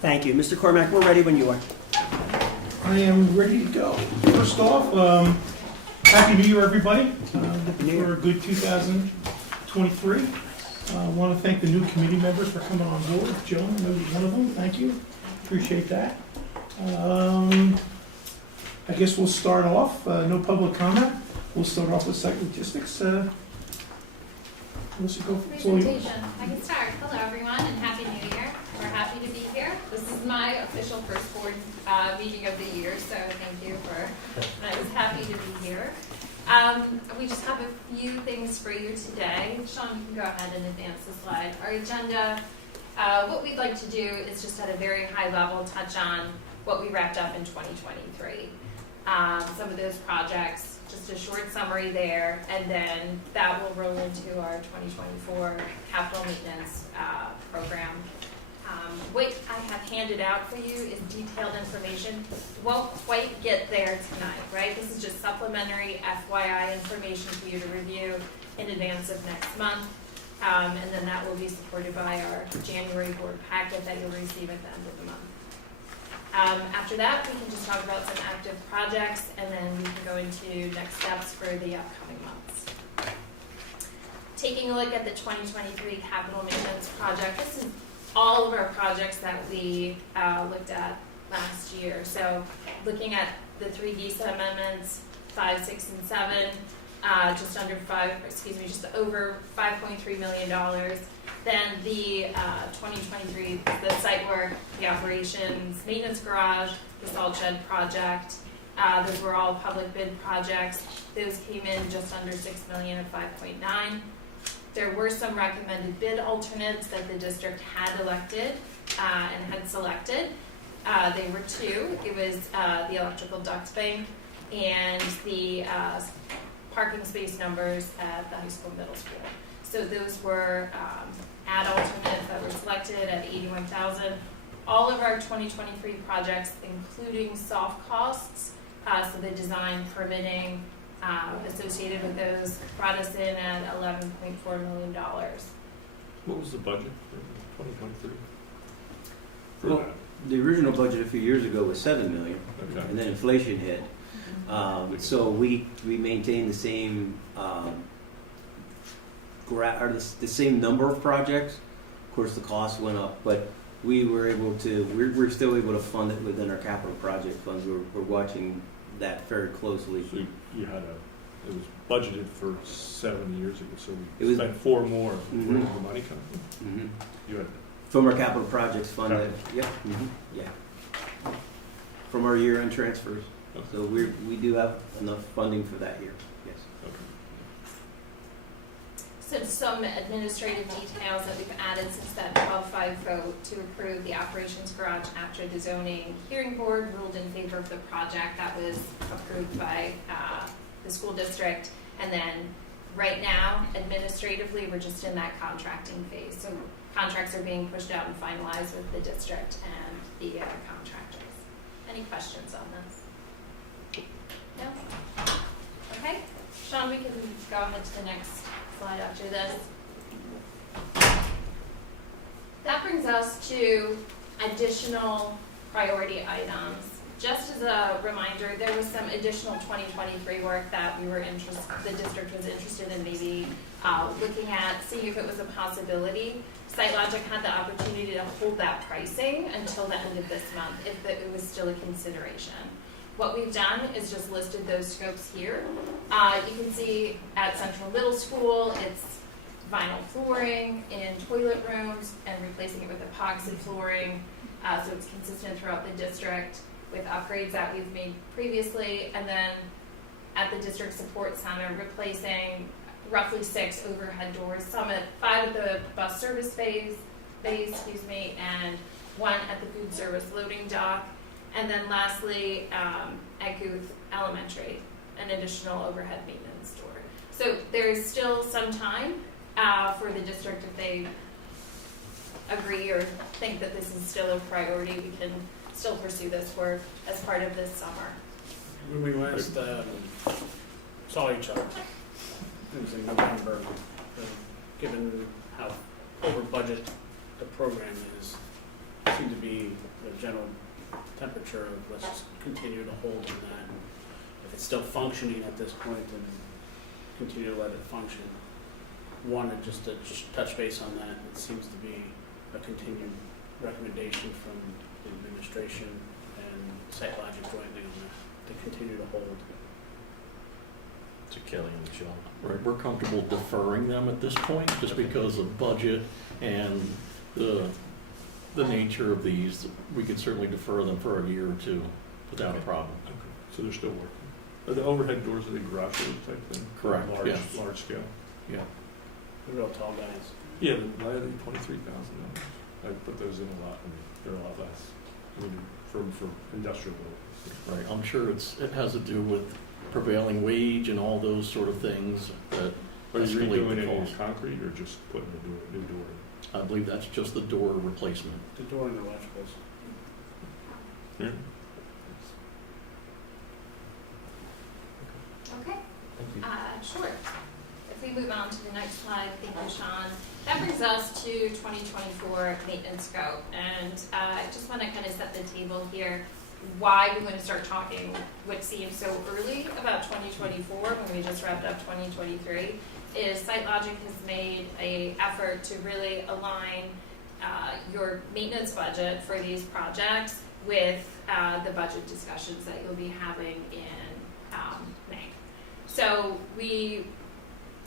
Thank you. Mr. Cormack, we're ready when you are. I am ready to go. First off, Happy New Year, everybody. Looking New Year. for a good 2023. I want to thank the new committee members for coming on board. Joan, I know you're one of them. Thank you. Appreciate that. I guess we'll start off. No public comment. We'll start off with site logistics. Let's go. It's all yours. Presentation. I can start. Hello, everyone, and Happy New Year. We're happy to be here. This is my official first board meeting of the year, so thank you for. I was happy to be here. We just have a few things for you today. Sean, you can go ahead and advance the slide. Our agenda. What we'd like to do is just at a very high level touch on what we wrapped up in 2023. Some of those projects. Just a short summary there, and then that will roll into our 2024 capital maintenance program. What I have handed out for you is detailed information. Won't quite get there tonight, right? This is just supplementary FYI information for you to review in advance of next month, and then that will be supported by our January board packet that you'll receive at the end of the month. After that, we can just talk about some active projects, and then we can go into next steps for the upcoming months. Taking a look at the 2023 capital maintenance project, this is all of our projects that we looked at last year. So looking at the 3 DSA amendments, 5, 6, and 7, just over $5.3 million. Then the 2023, the site work, the operations, maintenance garage, the salt shed project, those were all public bid projects. Those came in just under $6 million at 5.9. There were some recommended bid alternates that the district had elected and had selected. They were 2. It was the electrical duct bank and the parking space numbers at the high school, middle school. So those were ad alternates that were selected at $81,000. All of our 2023 projects, including soft costs, so the design, permitting associated with those, brought us in at $11.4 million. What was the budget for 2023? Well, the original budget a few years ago was $7 million, Okay. and then inflation hit. So we maintained the same the same number of projects. Of course, the cost went up, but we were able to. We're still able to fund it within our capital project funds. We're watching that very closely. So you had it was budgeted for 7 years ago, so It we was- spent 4 more. Mhm. Where did the money come from? Mm-hmm. You had, From our capital projects fund. Okay. Yep. Mm-hmm. Yeah. From our year-end transfers. Okay. So we do have enough funding for that year. Yes. okay. So some administrative details that we've added since that 12-5 vote to approve the operations garage after the zoning hearing board ruled in favor of the project that was approved by the school district. And then right now, administratively, we're just in that contracting phase. So contracts are being pushed out and finalized with the district and the contractors. Any questions on this? No? Okay. Sean, we can go ahead to the next slide after this. That brings us to additional priority items. Just as a reminder, there was some additional 2023 work that the district was interested in maybe looking at, seeing if it was a possibility. SiteLogic had the opportunity to hold that pricing until the end of this month if it was still a consideration. What we've done is just listed those scopes here. You can see at Central Middle School, it's vinyl flooring in toilet rooms and replacing it with epoxy flooring, so it's consistent throughout the district with upgrades that we've made previously. And then at the district support center, replacing roughly 6 overhead doors, 5 at the bus service bay, and 1 at the food service loading dock. And then lastly, at Guth Elementary, an additional overhead maintenance door. So there is still some time for the district, if they agree or think that this is still a priority, we can still pursue this work as part of this summer. When we last saw each other, it was in November, given how over budget the program is, seemed to be the general temperature of let's just continue to hold on that. And if it's still functioning at this point, then continue to let it function. Wanted just to touch base on that. It seems to be a continued recommendation from the administration and SiteLogic jointly on that, to continue to hold. To Kelly and Michelle. Right, we're comfortable deferring them at this point, just because of budget and the nature of these. We could certainly defer them for a year or two without a problem. Okay, so they're still working. Are the overhead doors are the garage door type thing? Correct, Large, yes. large scale? Yeah. The real tall guys. Yeah, why are they $23,000? I put those in a lot, and they're a lot less. I mean, for industrial buildings. Right, I'm sure it has to do with prevailing wage and all those sort of things that Are you escalate redoing the it in cost. concrete or just putting a new door in? I believe that's just the door replacement. The door and the electricals. Yeah. Okay. Thank you. Sure. If we move on to the next slide, thank you, Sean. That brings us to 2024 maintenance scope. And I just want to kind of set the table here. Why we want to start talking what seems so early about 2024 when we just wrapped up 2023 is SiteLogic has made an effort to really align your maintenance budget for these projects with the budget discussions that you'll be having in May. So we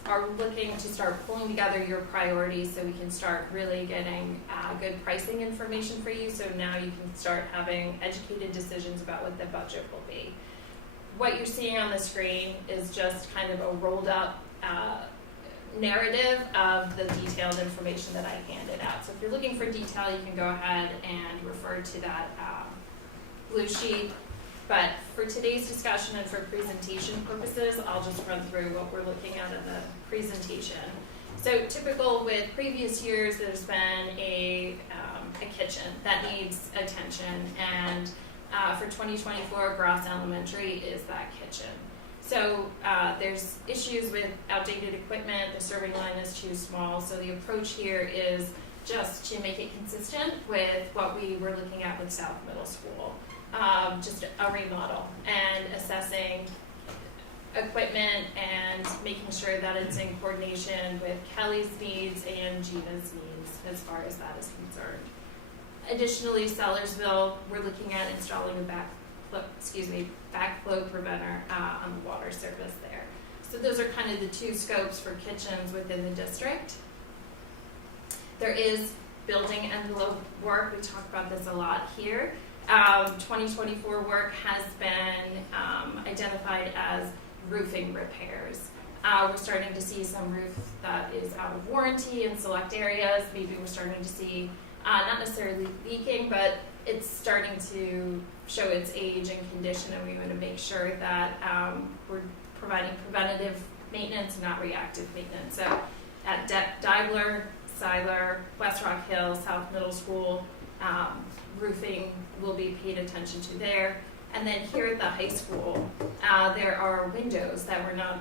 are looking to start pulling together your priorities so we can start really getting good pricing information for you, so now you can start having educated decisions about what the budget will be. What you're seeing on the screen is just kind of a rolled up narrative of the detailed information that I handed out. So if you're looking for detail, you can go ahead and refer to that blue sheet. But for today's discussion and for presentation purposes, I'll just run through what we're looking at in the presentation. So typical with previous years, there's been a kitchen that needs attention, and for 2024, Gross Elementary is that kitchen. So there's issues with outdated equipment, the serving line is too small, so the approach here is just to make it consistent with what we were looking at with South Middle School. Just a remodel and assessing equipment and making sure that it's in coordination with Kelly's needs and Gina's needs as far as that is concerned. Additionally, Sellersville, we're looking at installing a backflow preventer on the water service there. So those are kind of the two scopes for kitchens within the district. There is building envelope work. We talk about this a lot here. 2024 work has been identified as roofing repairs. We're starting to see some roof that is out of warranty in select areas. Maybe we're starting to see not necessarily leaking, but it's starting to show its age and condition, and we want to make sure that we're providing preventative maintenance, not reactive maintenance. So at Deibler, Seiler, West Rock Hill, South Middle School, roofing will be paid attention to there. And then here at the high school, there are windows that were not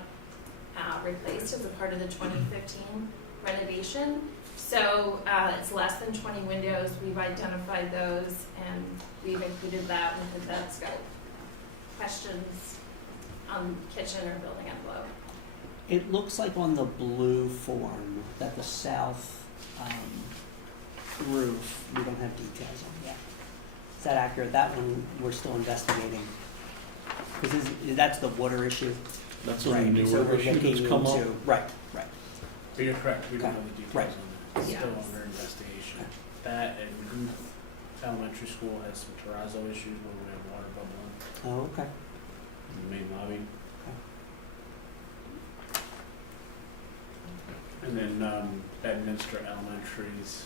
replaced as a part of the 2015 renovation. So it's less than 20 windows. We've identified those, and we've included that within that scope. Questions on kitchen or building envelope? It looks like on the blue form that the south roof, we don't have details on yet. Is that accurate? That one we're still investigating. Because that's the water issue. That's a Right, newer so we're issue looking that's come up. into, right. But you're correct, we don't Okay. know the details Right. on that. It's Yeah. still under investigation. That and Ruth Elementary School has some terrazzo issues where we have water bubbling Oh, okay. in the main lobby. And then Bedminster Elementary's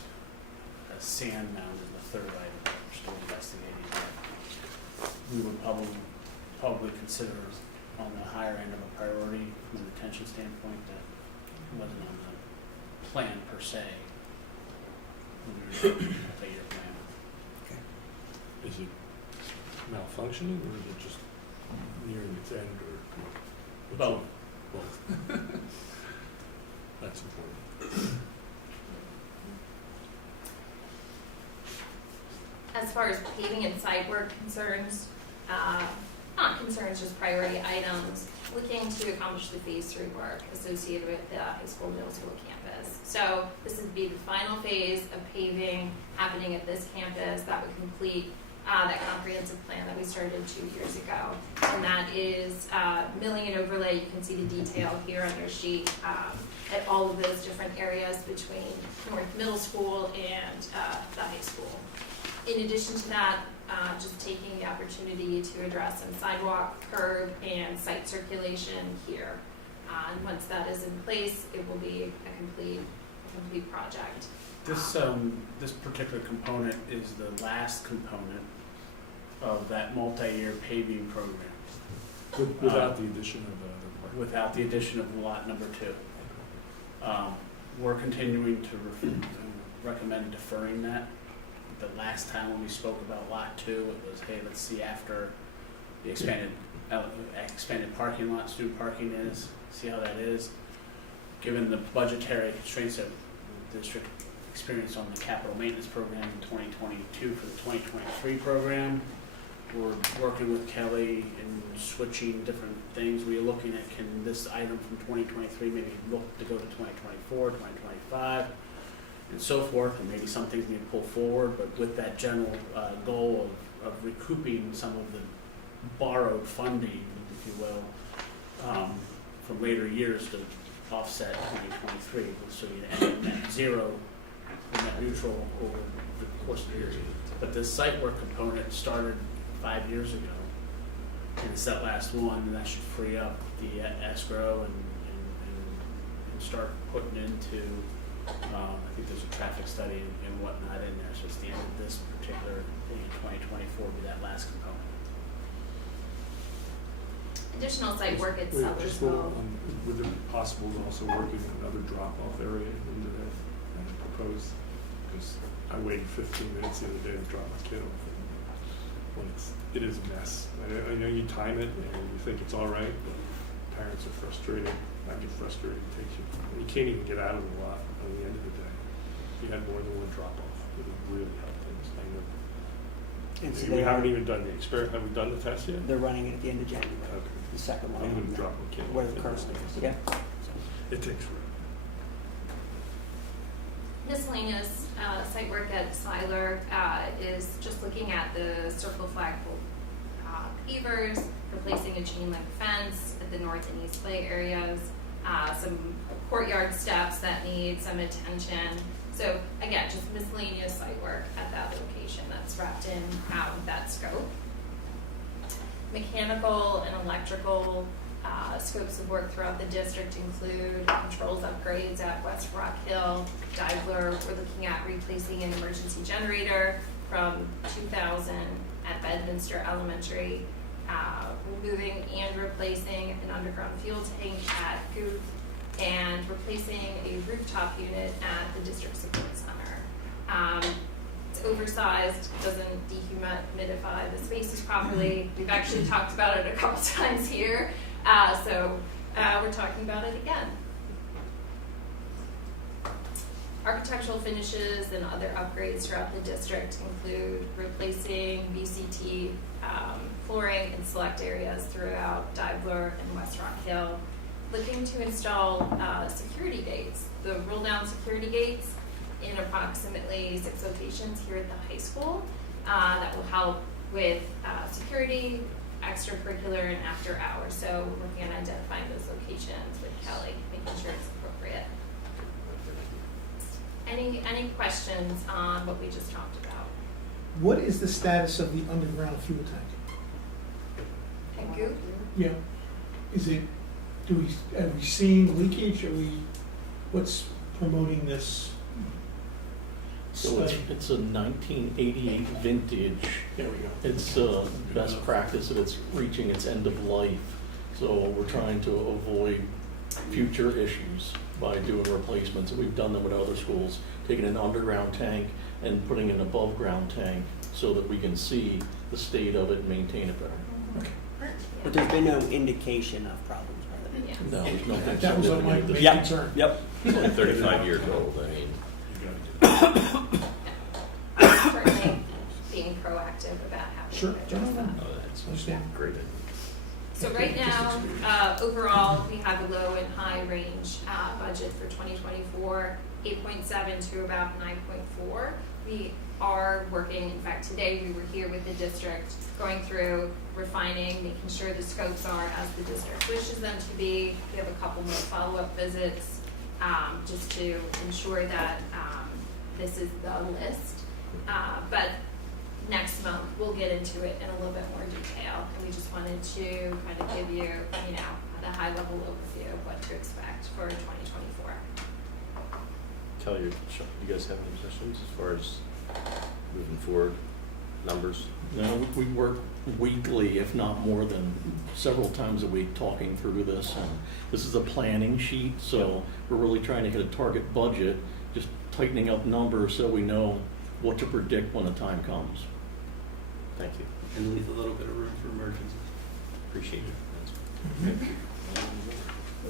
sand mound is the third item that we're still investigating. We would probably consider on the higher end of a priority from a retention standpoint that wasn't on the plan per se. When we were doing the multi-year plan. Is it malfunctioning or is it just nearing its end or? Both. Both. That's important. far as paving and site work concerns, not concerns, just priority items, looking to accomplish the phase 3 work associated with the high school, middle school campus. So this would be the final phase of paving happening at this campus that would complete that comprehensive plan that we started 2 years ago. And that is milling and overlay. You can see the detail here on your sheet at all of those different areas between North Middle School and the high school. In addition to that, just taking the opportunity to address some sidewalk, curb, and site circulation here. And once that is in place, it will be a complete project. This particular component is the last component of that multi-year paving program, Without the addition of the other part. without the addition of lot number 2. We're continuing to recommend deferring that. The last time when we spoke about lot 2, it was, hey, let's see after the expanded parking lot, student parking is, see how that is. Given the budgetary constraints that the district experienced on the capital maintenance program in 2022 for the 2023 program, we're working with Kelly and switching different things. We're looking at, can this item from 2023 maybe look to go to 2024, 2025, and so forth, and maybe some things need to pull forward, but with that general goal of recouping some of the borrowed funding, if you will, from later years to offset 2023, so you end at net zero, net neutral over the course of the years. But this site work component started 5 years ago, and it's that last one, and that should free up the escrow and start putting into, I think there's a traffic study and whatnot in there, so it's the end of this particular thing in 2024 will be that last component. Additional site work Wait, itself as just hold well. on. Would it be possible to also work in another drop-off area into that and propose? Because I waited 15 minutes the other day to drop my kid off, and when it is a mess. I know you time it and you think it's all right, but parents are frustrated. I get frustrated. It takes you. And you can't even get out of the lot at the end of the day. If you had more than one drop-off, it would really help things. I know. And so We they haven't are, even done the experiment. Have we done the test yet? they're running it at the end of January, Okay. the second one. I'm going to drop my kid Where off the in current this is, thing. yeah. It takes forever. Miscellaneous site work at Siler is just looking at the circle flagpole pavers, replacing a chain link fence at the north and east play areas, some courtyard steps that need some attention. So again, just miscellaneous site work at that location that's wrapped in that scope. Mechanical and electrical scopes of work throughout the district include controls upgrades at West Rock Hill, Divler. We're looking at replacing an emergency generator from 2000 at Bedminster Elementary, removing and replacing an underground fuel tank at Guth, and replacing a rooftop unit at the district support center. It's oversized, doesn't dehumidify the spaces properly. We've actually talked about it a couple times here, so we're talking about it again. Architectural finishes and other upgrades throughout the district include replacing VCT flooring in select areas throughout Divler and West Rock Hill. Looking to install security gates, the roll-down security gates in approximately 6 locations here at the high school that will help with security, extracurricular, and after hours. So we're working on identifying those locations with Kelly, making sure it's appropriate. Any questions on what we just talked about? What is the status of the underground fuel tank? And Goop? Yeah. Is it, have we seen leakage? What's promoting this So it's, study? it's a 1988 vintage. There we go. It's best practice and it's reaching its end of life. So we're trying to avoid future issues by doing replacements. We've done them at other schools, taking an underground tank and putting an above ground tank so that we can see the state of it and maintain it better. Okay. But there's been no indication of problems with it. Yeah. No, there's nothing That was my significant at this main Yep. concern. Yep. It's only 35 years old, I mean. You got to do that. Certainly being pro Sure, John? Oh, that's Understand. great. So right now, overall, we have a low and high range budget for 2024, 8.7 to about 9.4. We are working, in fact, today we were here with the district, going through, refining, making sure the scopes are as the district wishes them to be. We have a couple more follow-up visits, just to ensure that this is the list. But next month, we'll get into it in a little bit more detail. And we just wanted to kind of give you, the high-level overview of what to expect for 2024. Kelly, you guys have any suggestions as far as moving forward, numbers? No, we work weekly, if not more than several times a week, talking through this. And this is a planning sheet, so we're really trying to hit a target budget, just tightening up numbers so we know what to predict when the time comes. Thank you. And leave a little bit of room for emergencies. Appreciate it.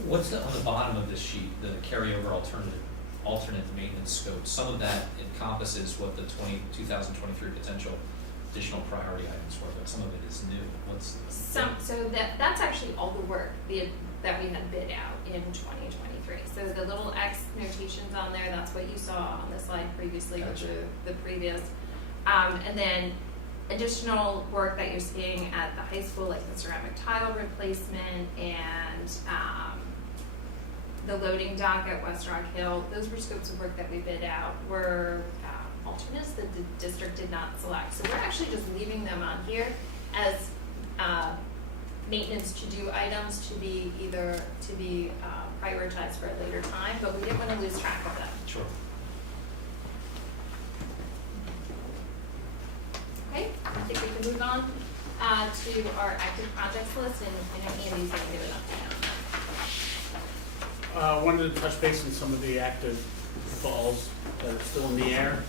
What's on the bottom of this sheet, the carryover alternate maintenance scope? Some of that encompasses what the 2023 potential additional priority items were, but some of it is new. So that's actually all the work that we had bid out in 2023. So the little X notations on there, that's what you saw on the slide previously, Gotcha. with the previous. And then additional work that you're seeing at the high school, like the ceramic tile replacement and the loading dock at West Rock Hill, those were scopes of work that we bid out, were alternates that the district did not select. So we're actually just leaving them on here as maintenance to-do items to be prioritized for a later time, but we didn't want to lose track of them. Sure. Okay, I think we can move on to our active projects list, and I know Andy's going to give an update on that. Wanted to touch base on some of the active falls that are still in the air,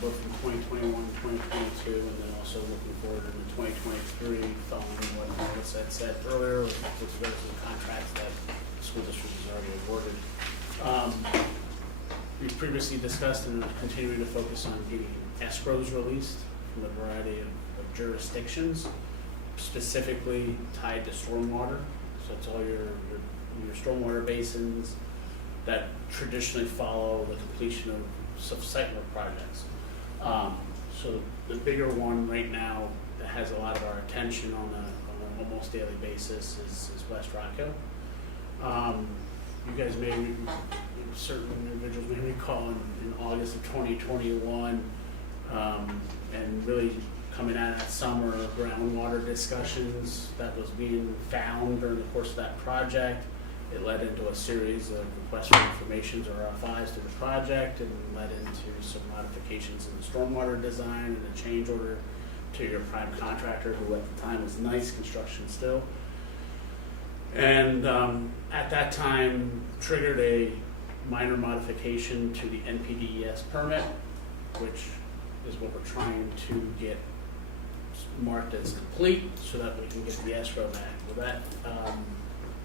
both from 2021, 2022, and then also looking forward into 2023, following what Melissa had said earlier with regards to the contracts that the school district has already awarded. We've previously discussed and are continuing to focus on getting escrows released from a variety of jurisdictions, specifically tied to stormwater. So it's all your stormwater basins that traditionally follow the completion of site work projects. So the bigger one right now that has a lot of our attention on an almost daily basis is West Rock Hill. You guys certain individuals may recall in August of 2021, and really coming out of that summer groundwater discussions that was being found during the course of that project. It led into a series of requests for informations or RFIs to the project, and led into some modifications in the stormwater design and a change order to your prime contractor, who at the time was Nice Construction still. And at that time triggered a minor modification to the NPDES permit, which is what we're trying to get marked as complete so that we can get the escrow back. Well, that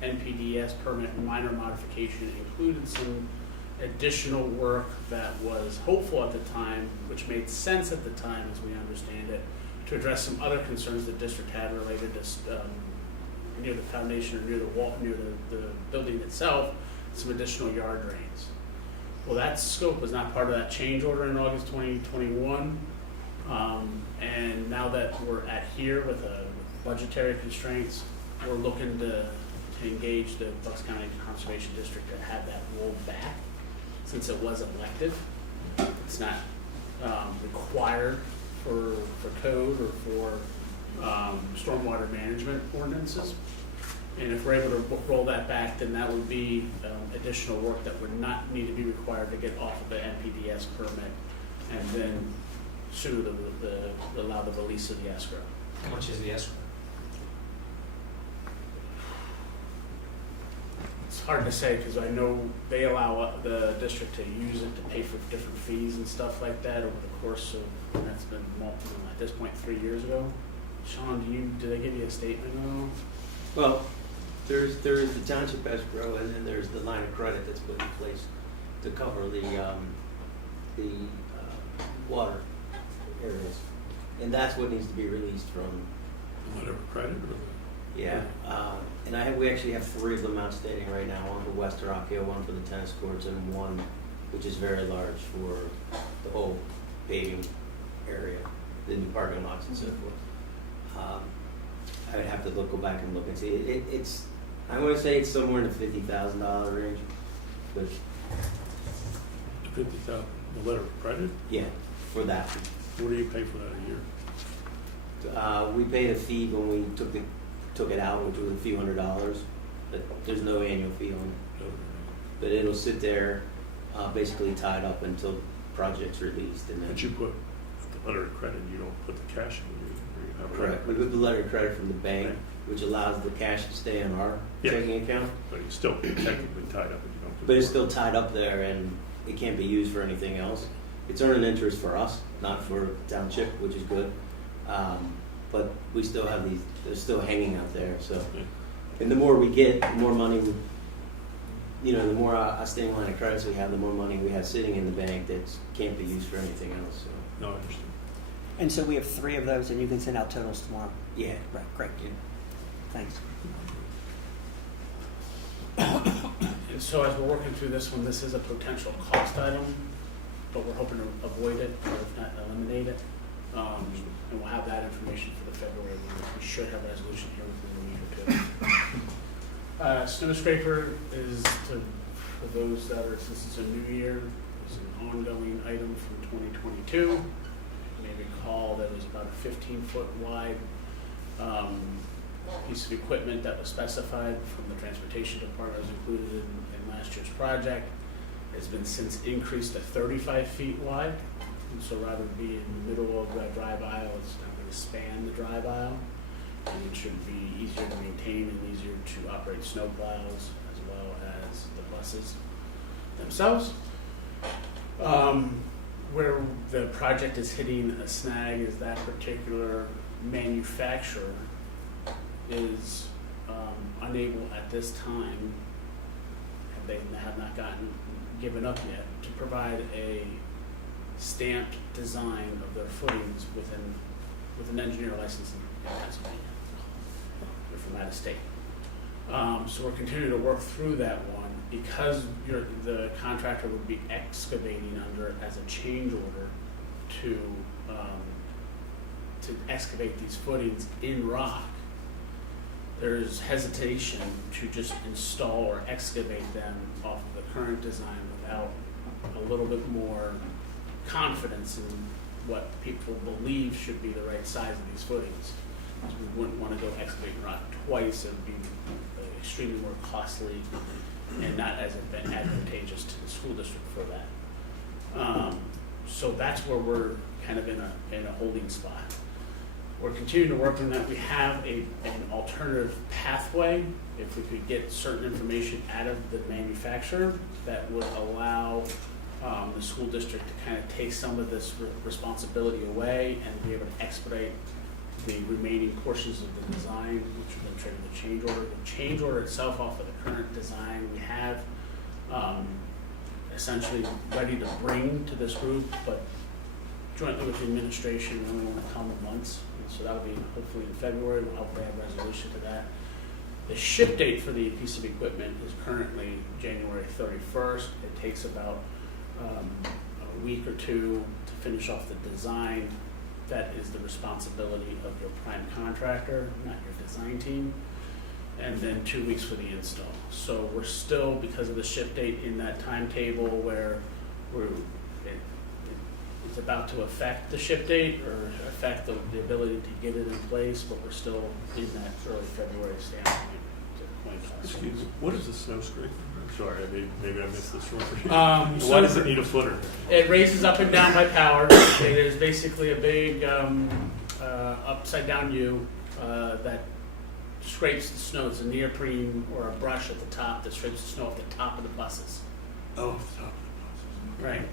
NPDES permit minor modification included some additional work that was hopeful at the time, which made sense at the time as we understand it, to address some other concerns the district had related to near the foundation or near the wall, near the building itself, some additional yard drains. Well, that scope was not part of that change order in August 2021. And now that we're at here with budgetary constraints, we're looking to engage the Bucks County Conservation District to have that rolled back, since it was elective. It's not required for code or for stormwater management ordinances. And if we're able to roll that back, then that would be additional work that would not need to be required to get off of the NPDES permit, and then allow the release of the escrow. How much is the escrow? It's hard to say, because I know they allow the district to use it to pay for different fees and stuff like that over the course of, and that's been at this point 3 years ago. Sean, did they give you a statement at all? Well, there's the township escrow, and then there's the line of credit that's put in place to cover the water areas. And that's what needs to be released from, Whatever credit or yeah. And we actually have 3 of them outstanding right now, one for West Rockville, one for the tennis courts, and one, which is very large, for the whole paving area, the new parking lots and so forth. I would have to go back and look and see. It's, I want to say it's somewhere in the $50,000 range, but the 50,000, the letter of credit? yeah, for that. What do you pay for that a year? We paid a fee when we took it out, which was a few $100s, but there's no annual fee on it. But it'll sit there, basically tied up until project's released, and then. But you put the letter of credit, you don't put the cash in, you have a Correct. We put the letter of credit from the bank, Right. which allows the cash to stay in our Yeah. checking account, But it's still technically tied up if you don't. put but it's the- still tied up there, and it can't be used for anything else. It's earning interest for us, not for township, which is good. But we still have these, they're still hanging out there, so. Yeah. And the more we get, the more money, the more outstanding line of credits we have, the more money we have sitting in the bank that can't be used for anything else, so. No, I understand. And so we have 3 of those, and you can send out totals tomorrow. Yeah. Right, great. Thanks. And so as we're working through this one, this is a potential cost item, but we're hoping to avoid it, or if not eliminate it. And we'll have that information for the February meeting. We should have a resolution here within a week or two. Snow scraper is for those that are, since it's a new year, it's an ongoing item from 2022. You may recall that it was about a 15-foot wide piece of equipment that was specified from the transportation department, was included in last year's project. It's been since increased to 35 feet wide. And so rather than be in the middle of that drive aisle, it's now going to span the drive aisle. And it should be easier to maintain and easier to operate snow plows as well as the buses themselves. Where the project is hitting a snag is that particular manufacturer is unable at this time, they have not given up yet, to provide a stamped design of their footings with an engineer license in Pennsylvania. They're from out of state. So we're continuing to work through that one because the contractor would be excavating under it as a change order to excavate these footings in rock. There's hesitation to just install or excavate them off of the current design without a little bit more confidence in what people believe should be the right size of these footings. Because we wouldn't want to go excavate rock twice. It would be extremely more costly and not as advantageous to the school district for that. So that's where we're kind of in a holding spot. We're continuing to work on that. We have an alternative pathway if we could get certain information out of the manufacturer that would allow the school district to kind of take some of this responsibility away and be able to expedite the remaining portions of the design, which would then trigger the change order. The change order itself off of the current design, we have essentially ready to bring to this group, but jointly with the administration, we only want to come once. And so that'll be hopefully in February. We'll hopefully have a resolution to that. The ship date for the piece of equipment is currently January 31st. It takes about a week or two to finish off the design. That is the responsibility of your prime contractor, not your design team. And then 2 weeks for the install. So we're still, because of the ship date, in that timetable where it's about to affect the ship date or affect the ability to get it in place, but we're still in that early February standpoint. Excuse me, what is a snow scraper? I'm sorry, maybe I missed this one. Why Why does it need a footer? It raises up and down by power. It is basically a big upside down U that scrapes the snow. It's a neoprene or a brush at the top that scrapes the snow off the top of the buses. Oh, the top of Right.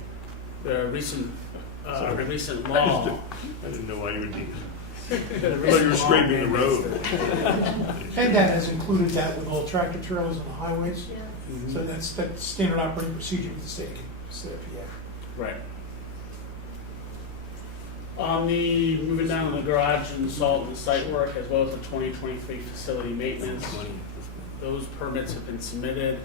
The recent Sorry. recent the law. bus. I didn't know why you would need the I thought you recent were law scraping the mandates road. that- PennDOT has included that with all tractor trailers on the highways. Mm-hmm. So that's standard operating procedure with the state. Yeah. Right. Moving down to the garage and salt and site work, as well as the 2023 facility maintenance, those permits have been submitted.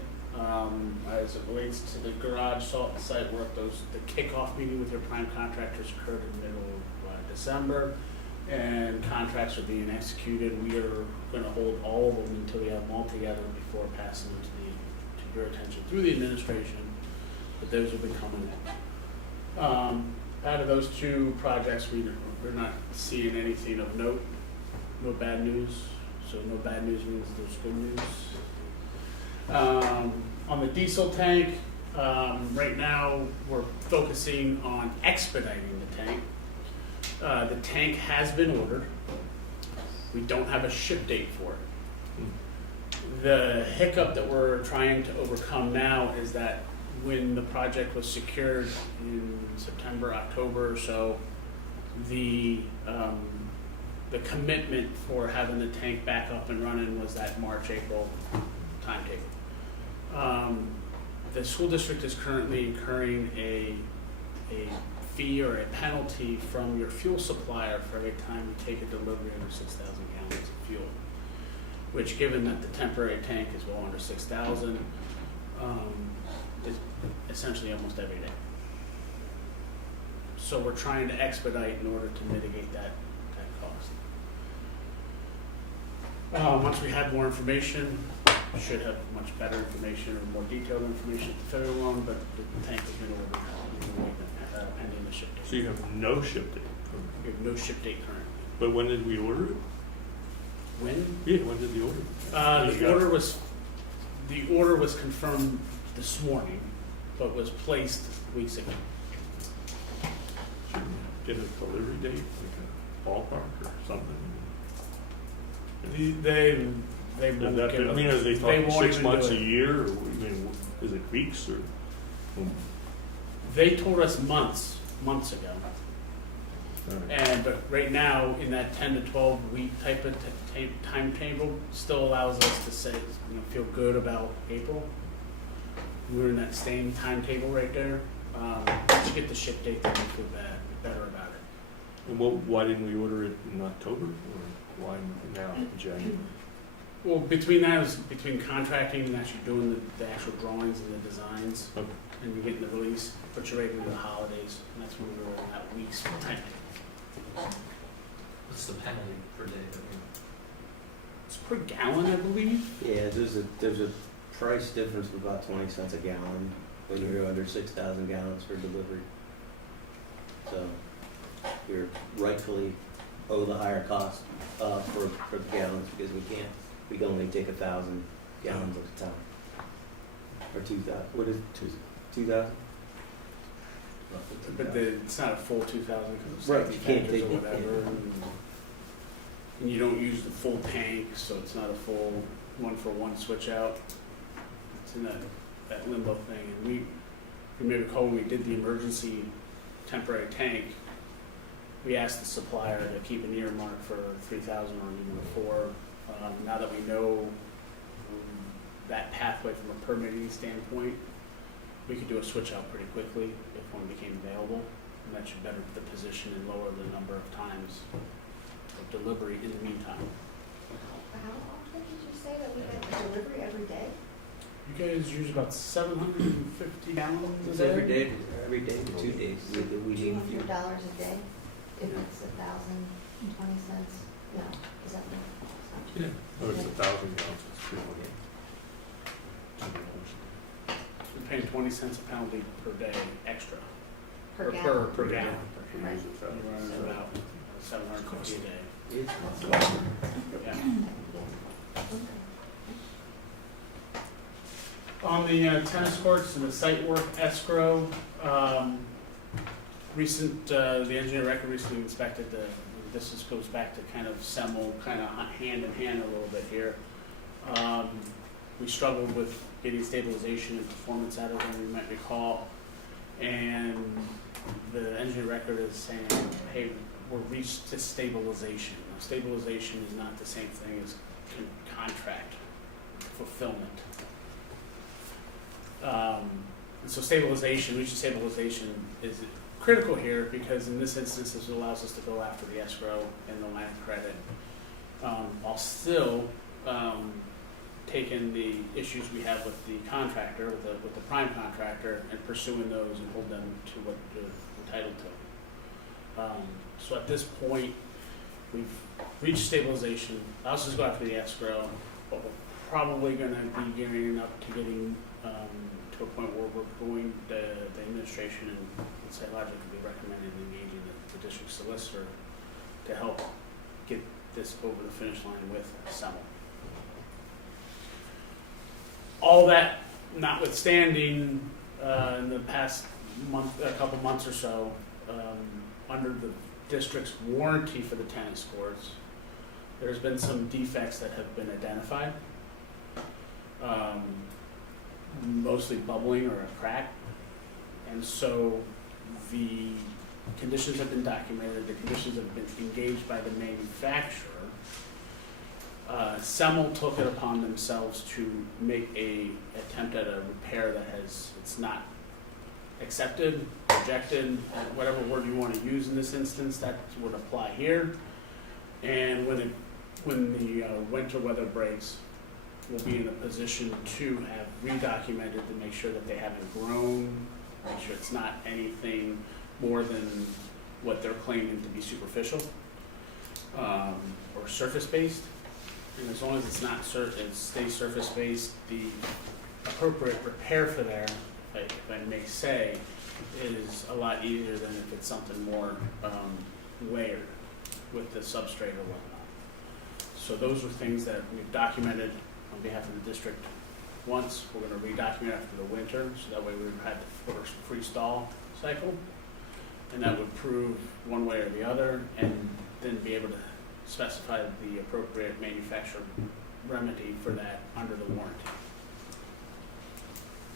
As it relates to the garage salt and site work, the kickoff meeting with your prime contractors occurred in the middle of December, and contracts are being executed. We are gonna hold all of them until we have them all together before passing them to your attention through the administration, but those will be coming in. Out of those two projects, we're not seeing anything of note, no bad news, so no bad news means there's good news. On the diesel tank, right now, we're focusing on expediting the tank. The tank has been ordered. We don't have a ship date for it. The hiccup that we're trying to overcome now is that when the project was secured in September, October or so, the commitment for having the tank back up and running was that March, April timetable. The school district is currently incurring a fee or a penalty from your fuel supplier for every time you take a delivery under 6,000 gallons of fuel, which, given that the temporary tank is well under 6,000, is essentially almost every day. So we're trying to expedite in order to mitigate that cost. Once we have more information, we should have much better information or more detailed information at the federal one, but the tank has been ordered, pending the ship date. So you have no ship date? We have no ship date currently. But when did we order it? When? Yeah, when did the order? The order was confirmed this morning, but was placed weeks ago. Should we get a delivery date, like a ballpark or something? They won't That, give I mean, are they they talking won't 6 even months, do a it. year, or, I mean, is it weeks, or? They told us months ago. All right. But right now, in that 10 to 12 week type of timetable, still allows us to say, feel good about April. We're in that same timetable right there. Once you get the ship date, then we feel better about it. And why didn't we order it in October, or why now in January? Well, between contracting and actually doing the actual drawings and the designs, Okay. and getting the release, put you right into the holidays, and that's when we were in that week's time. What's the penalty per day that we? It's per gallon, I believe. Yeah, there's a price difference of about 20 cents a gallon when you're under 6,000 gallons for delivery. So you're rightfully owe the higher cost for the gallons, because we can only take 1,000 gallons at a time. Or 2,000, what is it, 2,000? But it's not a full 2,000 because Right, of you safety can't factors take or it, whatever. yeah. And you don't use the full tank, so it's not a full one-for-one switch out. It's in that limbo thing. And you may recall when we did the emergency temporary tank, we asked the supplier to keep an earmark for 3,000 or even a 4. Now that we know that pathway from a permitting standpoint, we could do a switch out pretty quickly if one became available, and that should better the position and lower the number of times of delivery in the meantime. How often did you say that we had delivery every day? You guys use about 750 gallons a It's day? every day to 2 days. We need $200 a day? If it's 1,020 cents? No, is that right? Yeah. Oh, it's 1,000 gallons, it's pretty much. We're paying 20 cents a penalty per day extra. Per Or gallon? Per gallon. Right. We're running about 750 a day. It's Yeah. On the tennis courts and the site work escrow, the engineer record recently inspected goes back to kind of SEML, kind of hand in hand a little bit here. We struggled with getting stabilization and performance out of them, you might recall. And the engineer record is saying, hey, we're reached to stabilization. Now, stabilization is not the same thing as contract fulfillment. And so stabilization, region stabilization is critical here because in this instance, this allows us to go after the escrow and the line of credit, while still taking the issues we have with the contractor, with the prime contractor, and pursuing those and hold them to what they're entitled to. So at this point, we've reached stabilization. Allows us to go after the escrow, but we're probably going to be gearing up to getting to a point where we're going, the administration and Site-Logic will be recommending engaging the district solicitor to help get this over the finish line with Semmel. All that notwithstanding, in the past month, a couple months or so, under the district's warranty for the tennis courts, there's been some defects that have been identified. Mostly bubbling or a crack. And so the conditions have been documented, the conditions have been engaged by the manufacturer. Semmel took it upon themselves to make a attempt at a repair that it's not accepted, rejected, whatever word you want to use in this instance, that would apply here. And when the winter weather breaks, we'll be in a position to have redocumented to make sure that they haven't grown, make sure it's not anything more than what they're claiming to be superficial or surface-based. And as long as it's not it stays surface-based, the appropriate repair for there, if I may say, is a lot easier than if it's something more layered with the substrate or whatnot. So those are things that we've documented on behalf of the district once. We're going to redocument after the winter, so that way we've had the first freeze-thaw cycle, and that would prove one way or the other, and then be able to specify the appropriate manufacturer remedy for that under the warranty.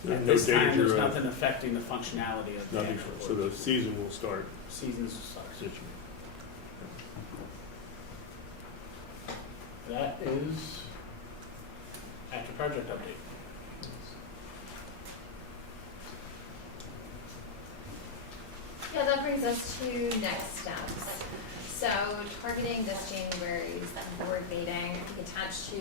At No this time, danger there's of- nothing affecting the functionality of the Nothing, actual so the court. season will start. Seasons starts. That is active project update. Yeah, that brings us to next steps. So targeting this January's board meeting, attached to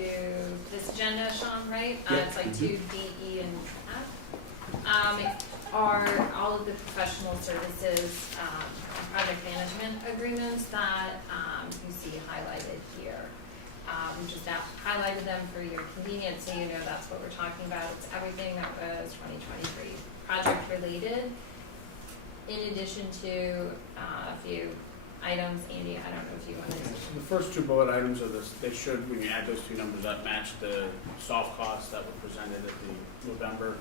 this agenda, Sean, right? Yep. It's like 2D, E, and F. Are all of the professional services, project management agreements that you see highlighted here. We just highlighted them for your convenience, so you know that's what we're talking about. It's everything that was 2023 project related. In addition to a few items, Andy, I don't know if you wanted to. So the first two bullet items are this, they should, when you add those two numbers up, match the soft costs that were presented at the November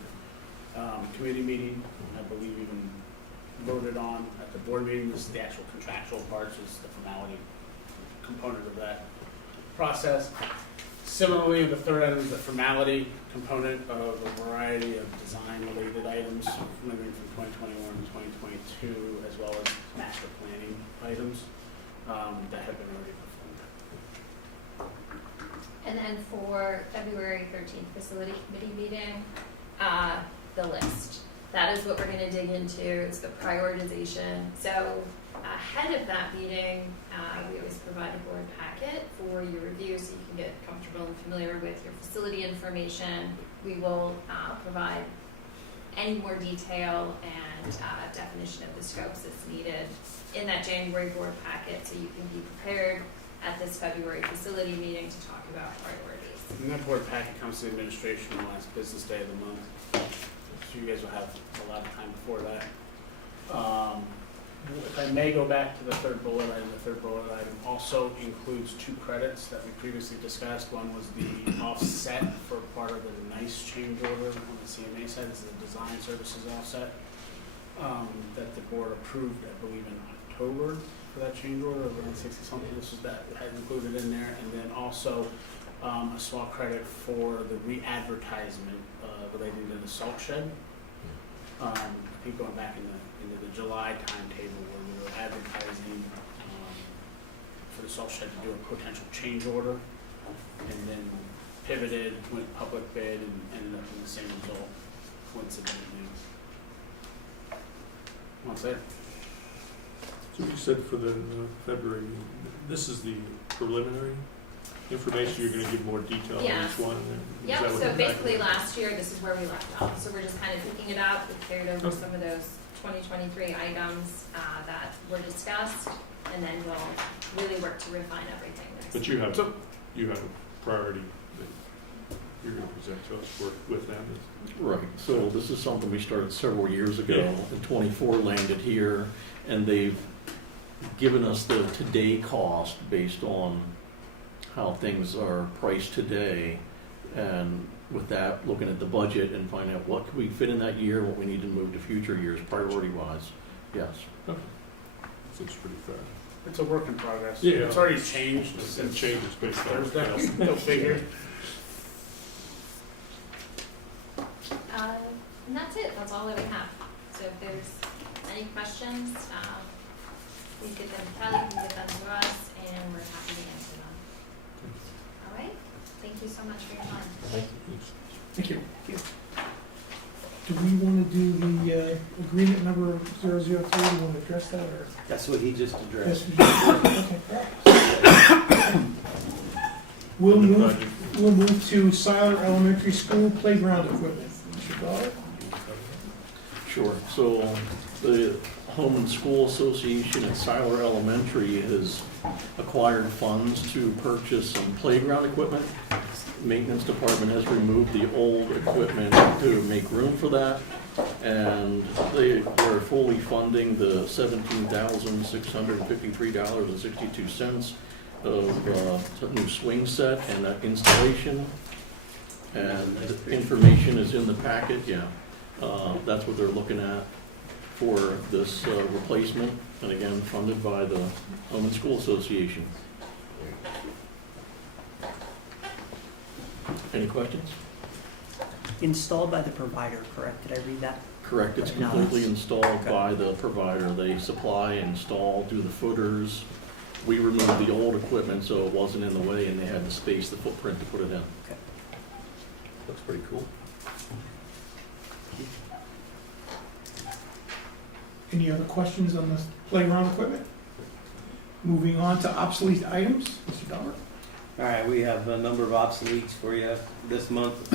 committee meeting. I believe even voted on at the board meeting. This is the actual contractual parts, is the formality component of that process. Similarly, the third item is the formality component of a variety of design-related items, moving from 2021 to 2022, as well as master planning items that have been already performed. And then for February 13th facility committee meeting, the list. That is what we're gonna dig into, it's the prioritization. So ahead of that meeting, we always provide a board packet for your review so you can get comfortable and familiar with your facility information. We will provide any more detail and definition of the scopes that's needed in that January board packet so you can be prepared at this February facility meeting to talk about priorities. And that board packet comes to the administration on the last business day of the month, so you guys will have a lot of time before that. If I may go back to the third bullet item, the third bullet item also includes two credits that we previously discussed. One was the offset for part of the NICE change order on the CMA side. This is the design services offset that the board approved, I believe, in October for that change order of around 60 something. This is that had included in there, and then also a small credit for the re-advertisement relating to the salt shed. I think going back into the July timetable where we were advertising for the salt shed to do a potential change order, and then pivoted, went public bid, and ended up in the same result, coincidentally. That's it. So you said for the February, this is the preliminary information, you're gonna give more detail on Yes. each one? Is Yep, that what so the basically back- last year, this is where we left off, so we're just kind of picking it up, we carried over some of those 2023 items that were discussed, and then we'll really work to refine everything next. But you have a priority that you're gonna present to us, work with them? Right, so this is something we started several years ago, Yeah. and 24 landed here, and they've given us the today cost based on how things are priced today, and with that, looking at the budget and finding out what can we fit in that year, what we need to move to future years priority-wise, yes. Okay. Seems pretty fair. It's a work in progress. Yeah. It's already changed It since changes based on. Thursday. Go figure. And that's it, that's all that we have. So if there's any questions, please get them to Kelly, you can get them to us, and we're happy to answer them. All right, thank you so much for your time. Thank you. Do we want to do the agreement number 003? Do you want to address that, or? That's what he just addressed. Yes, okay. We'll move to Siler Elementary School playground equipment. Mr. Goddard? Sure, so the Home and School Association at Siler Elementary has acquired funds to purchase some playground equipment. Maintenance department has removed the old equipment to make room for that, and they are fully funding the $17,653.62 of a new swing set and that installation. And the information is in the packet, yeah. That's what they're looking at for this replacement, and again, funded by the Home and School Association. Any questions? Installed by the provider, correct? Did I read that? Correct, it's No, completely that's- installed okay. by the provider. They supply, install, do the footers. We removed the old equipment so it wasn't in the way, and they had the space, the footprint to put it in. Looks pretty cool. Any other questions on this playground equipment? Moving on to obsolete items. Mr. Goddard? All right, we have a number of obsoletes for you this month.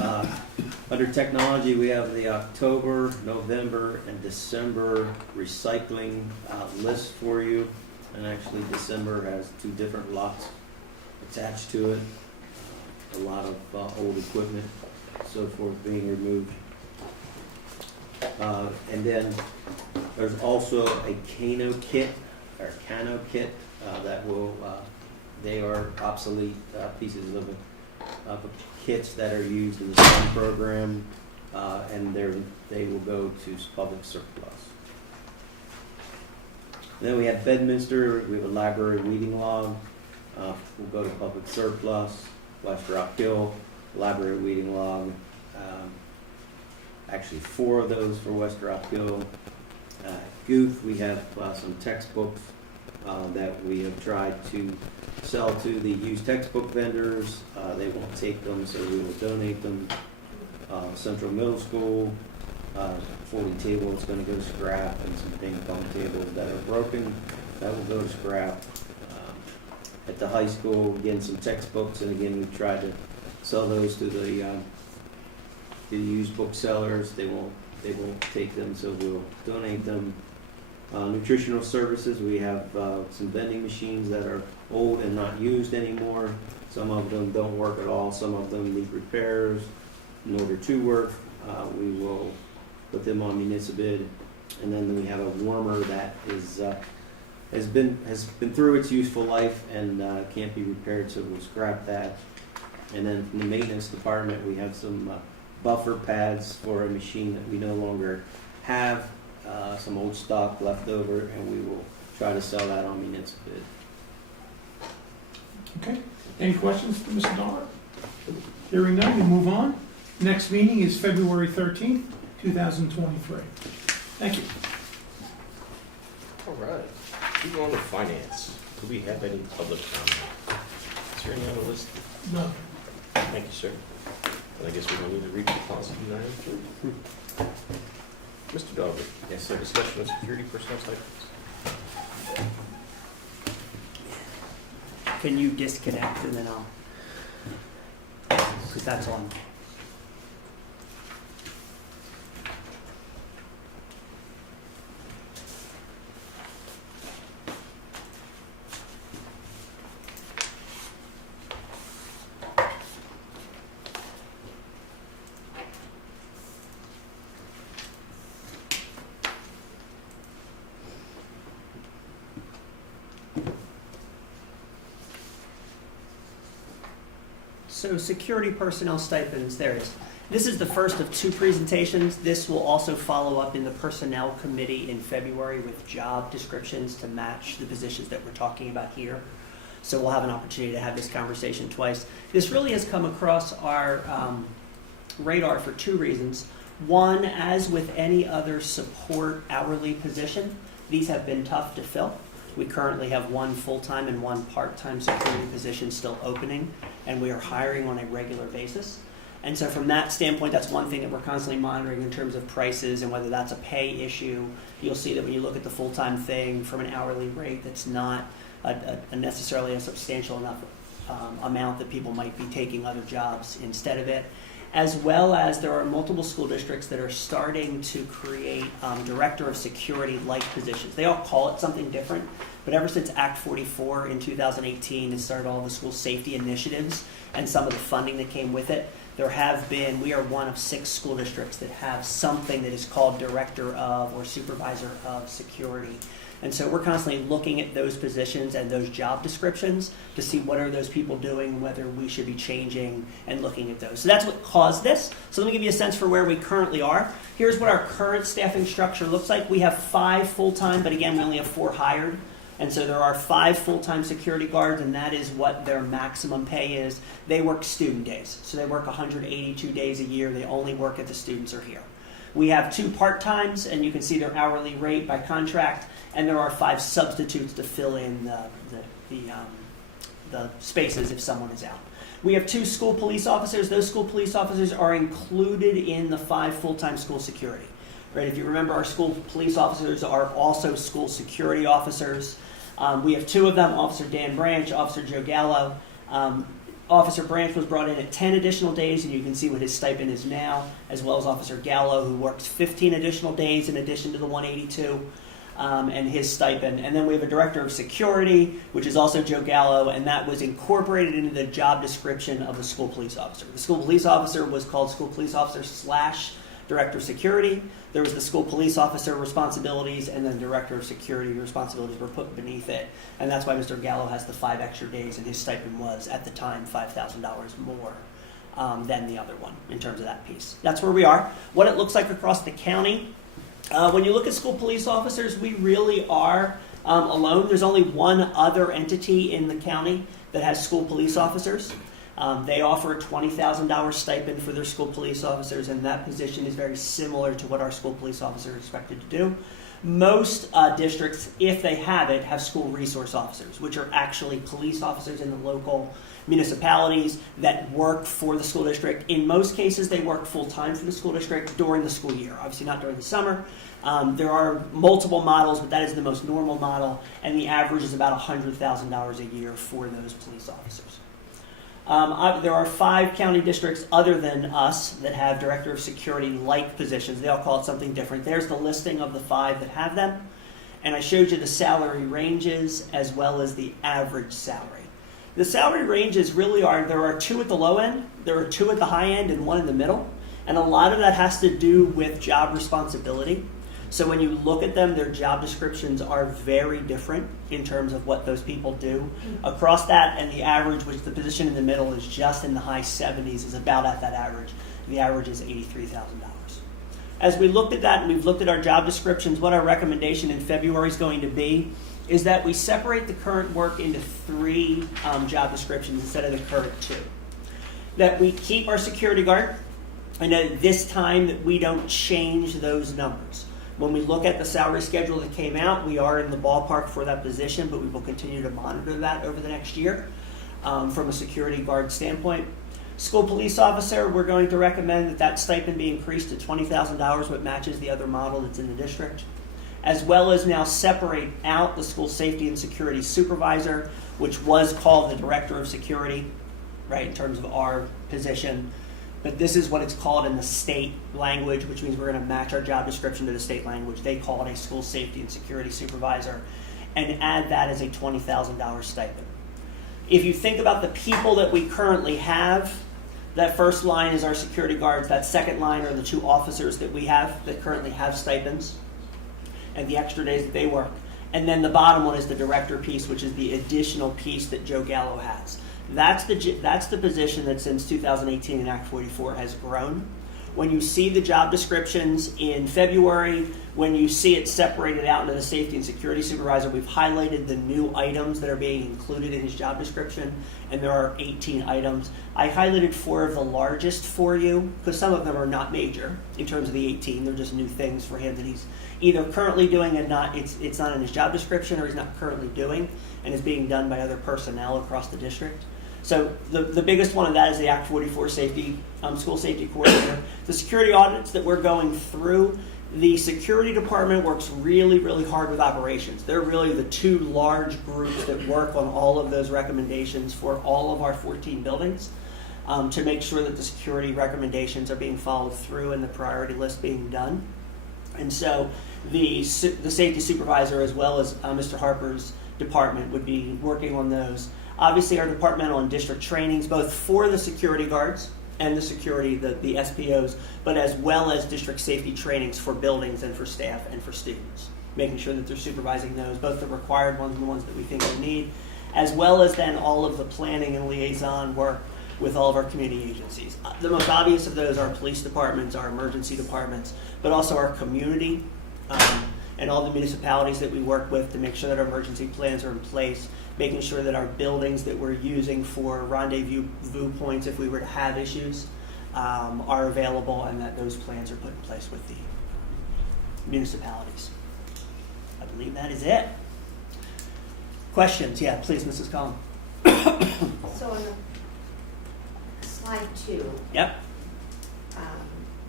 Under technology, we have the October, November, and December recycling list for you. And actually, December has 2 different lots attached to it. A lot of old equipment, so forth, being removed. And then there's also a Cano kit that will, they are obsolete pieces of kits that are used in the STEM program, and they will go to public surplus. And then we have Bedminster, we have a library reading log, will go to public surplus. West Rock Hill, library reading log, actually 4 of those for West Rock Hill. Goof, we have some textbooks that we have tried to sell to the used textbook vendors. They won't take them, so we will donate them. Central Middle School, folding table is going to go to scrap, and some ping pong tables that are broken, that will go to scrap. At the high school, again, some textbooks, and again, we've tried to sell those to the used booksellers. They won't take them, so we'll donate them. Nutritional services, we have some vending machines that are old and not used anymore. Some of them don't work at all. Some of them need repairs. In order to work, we will put them on municipal. And then we have a warmer that has been through its useful life and can't be repaired, so we'll scrap that. And then from the maintenance department, we have some buffer pads for a machine that we no longer have, some old stock left over, and we will try to sell that on municipal. Okay. Any questions for Mr. Goddard? Hearing none, we move on. Next meeting is February 13th, 2023. Thank you. All right. Moving on to finance. Do we have any public comment? Is there any on the list? No. Thank you, sir. And I guess we don't need to read the policy tonight. Mr. Dahlberg? Yes, sir. Discussion on security personnel stipends. Can you disconnect and then I'll, because that's on. So security personnel stipends, there it is. This is the first of two presentations. This will also follow up in the personnel committee in February with job descriptions to match the positions that we're talking about here. So we'll have an opportunity to have this conversation twice. This really has come across our radar for two reasons. One, as with any other support hourly position, these have been tough to fill. We currently have one full-time and one part-time security position still opening, and we are hiring on a regular basis. And so from that standpoint, that's one thing that we're constantly monitoring in terms of prices and whether that's a pay issue. You'll see that when you look at the full-time thing from an hourly rate, that's not necessarily a substantial enough amount that people might be taking other jobs instead of it. As well as there are multiple school districts that are starting to create director of security-like positions. They all call it something different, but ever since Act 44 in 2018, it started all the school safety initiatives and some of the funding that came with it. We are one of 6 school districts that have something that is called director of or supervisor of security. And so we're constantly looking at those positions and those job descriptions to see what are those people doing, whether we should be changing and looking at those. So that's what caused this. So let me give you a sense for where we currently are. Here's what our current staffing structure looks like. We have 5 full-time, but again, we only have 4 hired. And so there are 5 full-time security guards, and that is what their maximum pay is. They work student days. So they work 182 days a year. They only work if the students are here. We have 2 part-times, and you can see their hourly rate by contract. And there are 5 substitutes to fill in the spaces if someone is out. We have 2 school police officers. Those school police officers are included in the 5 full-time school security. Right? If you remember, our school police officers are also school security officers. We have 2 of them, Officer Dan Branch, Officer Joe Gallo. Officer Branch was brought in at 10 additional days, and you can see what his stipend is now, as well as Officer Gallo, who works 15 additional days in addition to the 182. And his stipend. And then we have a director of security, which is also Joe Gallo, and that was incorporated into the job description of the school police officer. The school police officer was called school police officer / director of security. There was the school police officer responsibilities, and then director of security responsibilities were put beneath it. And that's why Mr. Gallo has the 5 extra days, and his stipend was, at the time, $5,000 more than the other one in terms of that piece. That's where we are. What it looks like across the county. When you look at school police officers, we really are alone. There's only one other entity in the county that has school police officers. They offer a $20,000 stipend for their school police officers, and that position is very similar to what our school police officers are expected to do. Most districts, if they have it, have school resource officers, which are actually police officers in the local municipalities that work for the school district. In most cases, they work full-time for the school district during the school year, obviously not during the summer. There are multiple models, but that is the most normal model, and the average is about $100,000 a year for those police officers. There are 5 county districts other than us that have director of security-like positions. They all call it something different. There's the listing of the 5 that have them, and I showed you the salary ranges as well as the average salary. The salary ranges really are, there are 2 at the low end, there are 2 at the high end, and 1 in the middle. And a lot of that has to do with job responsibility. So when you look at them, their job descriptions are very different in terms of what those people do. Across that, and the average, which the position in the middle is just in the high 70s, is about at that average. The average is $83,000. As we looked at that and we've looked at our job descriptions, what our recommendation in February is going to be is that we separate the current work into 3 job descriptions instead of the current 2. That we keep our security guard, and at this time that we don't change those numbers. When we look at the salary schedule that came out, we are in the ballpark for that position, but we will continue to monitor that over the next year from a security guard standpoint. School police officer, we're going to recommend that that stipend be increased to $20,000, what matches the other model that's in the district, as well as now separate out the school safety and security supervisor, which was called the director of security, right, in terms of our position. But this is what it's called in the state language, which means we're going to match our job description to the state language. They call it a school safety and security supervisor, and add that as a $20,000 stipend. If you think about the people that we currently have, that first line is our security guards. That second line are the 2 officers that we have that currently have stipends and the extra days that they work. And then the bottom one is the director piece, which is the additional piece that Joe Gallo has. That's the position that since 2018 in Act 44 has grown. When you see the job descriptions in February, when you see it separated out into the safety and security supervisor, we've highlighted the new items that are being included in his job description, and there are 18 items. I highlighted 4 of the largest for you, because some of them are not major in terms of the 18. They're just new things for him that he's either currently doing and it's not in his job description, or he's not currently doing and is being done by other personnel across the district. So the biggest one of that is the Act 44 safety, school safety coordinator. The security audits that we're going through, the security department works really, really hard with operations. They're really the 2 large groups that work on all of those recommendations for all of our 14 buildings to make sure that the security recommendations are being followed through and the priority list being done. And so the safety supervisor, as well as Mr. Harper's department, would be working on those. Obviously, our departmental and district trainings, both for the security guards and the security, the SPOs, but as well as district safety trainings for buildings and for staff and for students, making sure that they're supervising those, both the required ones and the ones that we think we need, as well as then all of the planning and liaison work with all of our community agencies. The most obvious of those are police departments, our emergency departments, but also our community and all the municipalities that we work with to make sure that our emergency plans are in place, making sure that our buildings that we're using for rendezvous points, if we were to have issues, are available, and that those plans are put in place with the municipalities. I believe that is it. Questions? Yeah, please, Mrs. Collins. So on the slide 2, Yep.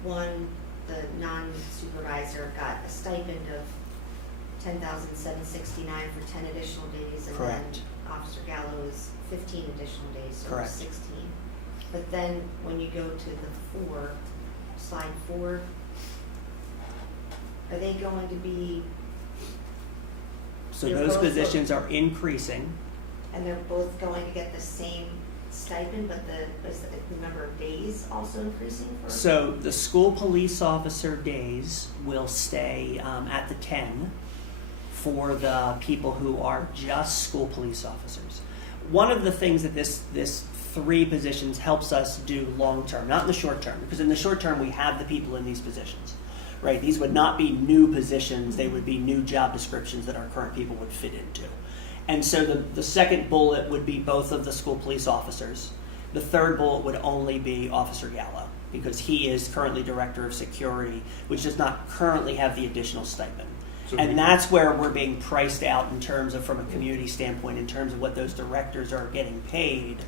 one, the non-supervisor got a stipend of $10,769 for 10 additional days, and Correct. then Officer Gallo's 15 additional days, so Correct. 16. But then when you go to the 4, slide 4, are they going to be, So They're those both- positions are increasing. and they're both going to get the same stipend, but is the number of days also increasing for? So the school police officer days will stay at the 10 for the people who are just school police officers. One of the things that this 3 positions helps us do long term, not in the short term, because in the short term we have the people in these positions, right? These would not be new positions, they would be new job descriptions that our current people would fit into. And so the second bullet would be both of the school police officers. The third bullet would only be Officer Gallo, because he is currently Director of Security, which does not currently have the additional stipend. So And we- that's where we're being priced out in terms of, from a community standpoint, in terms of what those directors are getting paid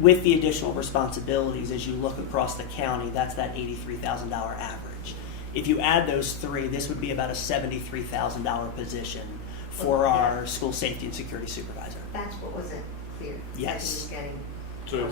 with the additional responsibilities. As you look across the county, that's that $83,000 average. If you add those 3, this would be about a $73,000 position for our school safety and security supervisor. That's what wasn't clear. That Yes. he was getting. So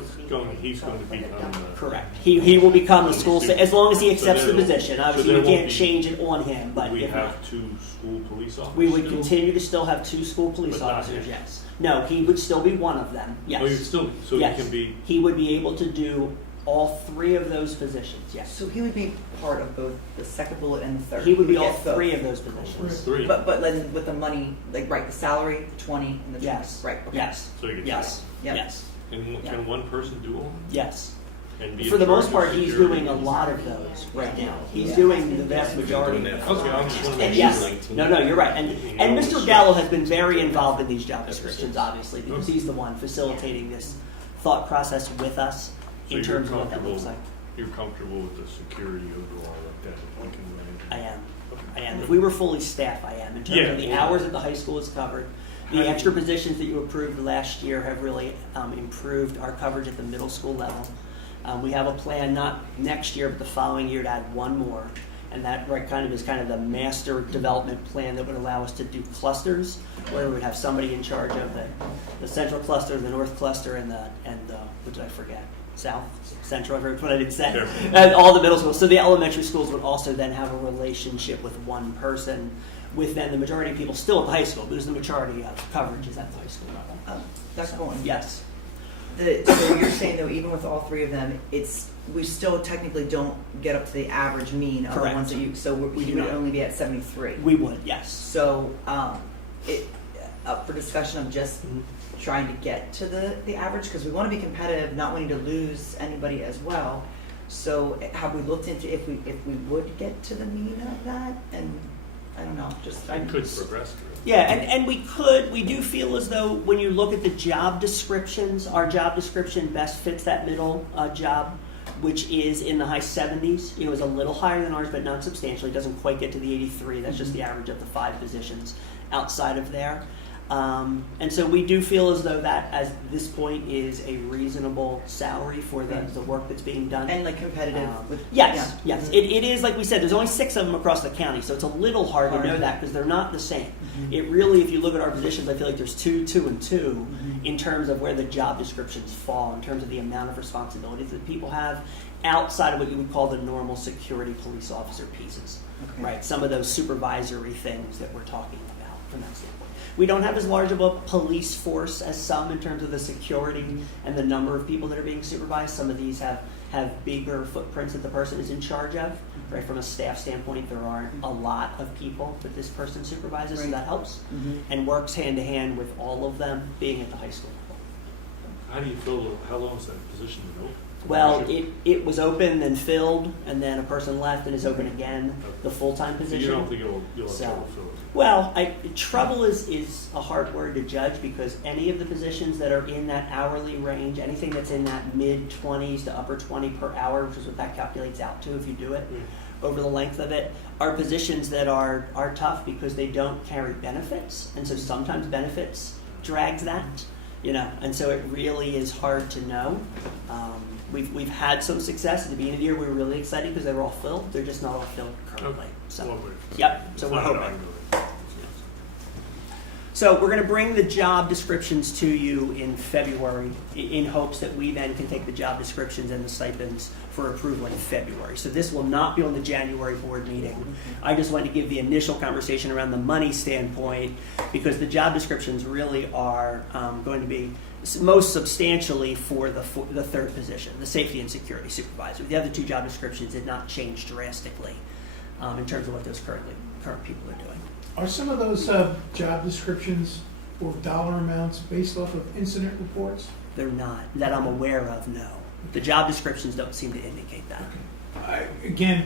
he's going to become the. Correct. He will become the school, as long as he accepts the there- position. so Obviously, there we won't can't be- change it on him, but We if not. have 2 school police officers. We would still? continue to still have 2 school police But not officers, him. yes. No, he would still be one of them, yes. Oh, you still, so Yes. you can be, He would be able to do all 3 of those positions, yes. So he would be part of both the second bullet and the third. He would be get all both. 3 of those positions. 3. But then with the money, like, right, the salary, 20, and the 20. Yes. Right, okay. Yes, So you get yes, Yep. yes, Can one person do all? yes. And be in For the charge most of part, he's security? doing a lot of those right now. He's Yeah. doing the vast majority Doing of that those. Okay, I'm just wondering. And yes, no, you're right. And Mr. Gallo has been very involved in these job That makes descriptions, sense. obviously, because he's the one facilitating this thought process with us So in you're terms of what that looks comfortable- like. You're comfortable with the security overall like that, if we can I manage? am. Okay. I am. If we were fully staffed, I am. In terms of the Yeah. hours that the high school is covered, the extra positions that you approved last year have really improved our coverage at the middle school level. We have a plan, not next year, but the following year, to add one more. And that is kind of the master development plan that would allow us to do clusters, where we would have somebody in charge of the central cluster, the north cluster, and what did I forget? South, central, that's what I didn't say. Sure. And all the middle schools. So the elementary schools would also then have a relationship with one person, with then the majority of people still at the high school, because the majority of coverage is at the high school level. That's going. Yes. So you're saying though, even with all three of them, we still technically don't get up to the average mean of the Correct. ones that We you do would not. only be at 73. We would, yes. So, up for discussion of just Mhm. trying to get to the average, because we want to be competitive, not wanting to lose anybody as well. So have we looked into if we would get to the mean of that? And I don't know, just. I could progress through. Yeah, and we do feel as though when you look at the job descriptions, our job description best fits that middle job, which is in the high 70s. It was a little higher than ours, but not substantially. It doesn't quite get to the 83. That's just the average of the 5 positions outside of there. And so we do feel as though that, at this point, is a reasonable salary for the work that's being done. And like competitive with. Yes, yeah. yes. It is, like we said, there's only 6 of them across the county, so it's a little hard to know that because they're not the same. Mhm. It really, if you look at our positions, I feel like there's 2, 2, and 2 Mhm. in terms of where the job descriptions fall, in terms of the amount of responsibilities that people have outside of what you would call the normal security police officer pieces. Okay. Right, some of those supervisory things that we're talking about from that standpoint. We don't have as large of a police force as some in terms of the security and the number of people that are being supervised. Some of these have bigger footprints that the person is in charge of. Right, from a staff standpoint, there aren't a lot of people that this person supervises, so Right. that helps Mhm. and works hand to hand with all of them being at the high school level. How do you feel, how long has that position been open? Well, it was open and filled, and then a person left and is open again, the full-time So position. you don't think you'll have So- trouble filling it? Well, trouble is a hard word to judge because any of the positions that are in that hourly range, anything that's in that mid-20s to upper 20 per hour, which is what that calculates out to if you do it over the length of it, are positions that are tough because they don't carry benefits, and so sometimes benefits drags that, and so it really is hard to know. We've had some success at the beginning of the year. We were really excited because they were all filled. They're just not all filled currently. So. Well, but Yep, it's so we're not hoping. ongoing. So we're going to bring the job descriptions to you in February in hopes that we then can take the job descriptions and the stipends for approval in February. So this will not be on the January board meeting. I just wanted to give the initial conversation around the money standpoint because the job descriptions really are going to be most substantially for the third position, the safety and security supervisor. The other 2 job descriptions did not change drastically in terms of what those current people are doing. Are some of those job descriptions or dollar amounts based off of incident reports? They're not, that I'm aware of, no. The job descriptions don't seem to indicate that. Again,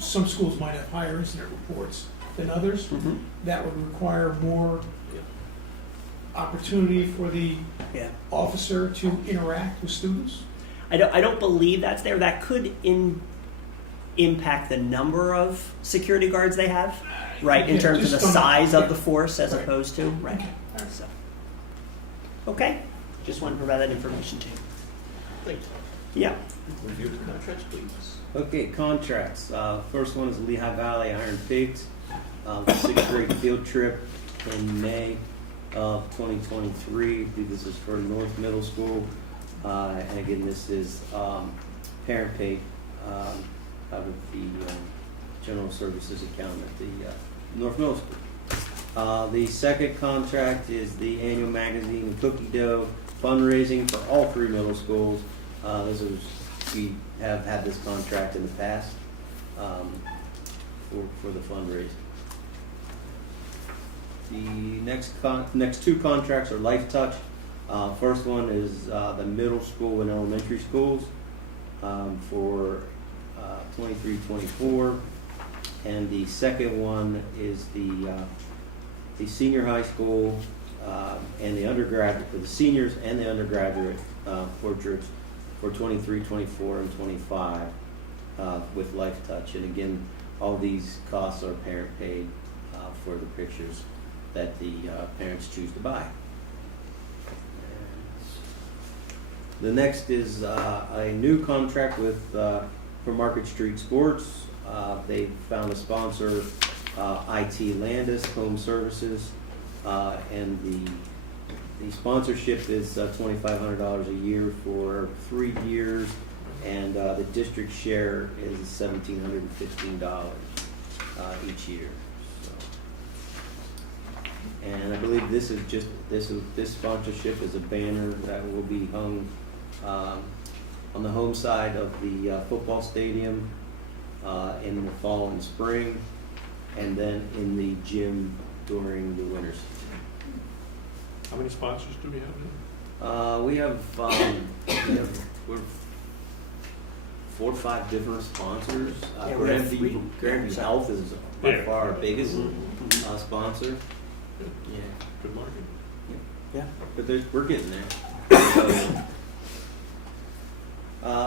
some schools might have higher incident reports than others. Mhm. That would require more opportunity for the Yeah. officer to interact with students. I don't believe that's there. That could impact the number of security guards they have, right, in Yeah, terms of the just on- size of yeah. the force as Right. opposed to, right. Okay. So. Okay, just wanted to provide that information to you. Thanks. Yeah. Review the contracts, please. Okay, contracts. First one is Lehigh Valley Iron Pigs, 6th grade field trip in May of 2023. I believe this is for North Middle School. And again, this is parent paid out of the general services account at the North Middle School. The second contract is the annual magazine and cookie dough fundraising for all 3 middle schools. We have had this contract in the past for the fundraising. The next 2 contracts are Life Touch. First one is the middle school and elementary schools for 23-24, and the second one is the senior high school and the undergraduate for the seniors and the undergraduate portraits for 23, 24, and 25 with Life Touch. And again, all these costs are parent paid for the pictures that the parents choose to buy. The next is a new contract with for Market Street Sports. They found a sponsor, IT Landis Home Services, and the sponsorship is $2,500 a year for 3 years, and the district share is $1,715 each year. So. And I believe this is just this sponsorship is a banner that will be hung on the home side of the football stadium in the fall and spring, and then in the gym during the winter season. How many sponsors do we have now? We have we're 4 or 5 different sponsors. Yeah, we have 3. Grandview Health is by Yeah. far our biggest sponsor. Good. Yeah, Good market. Yeah. but we're getting there.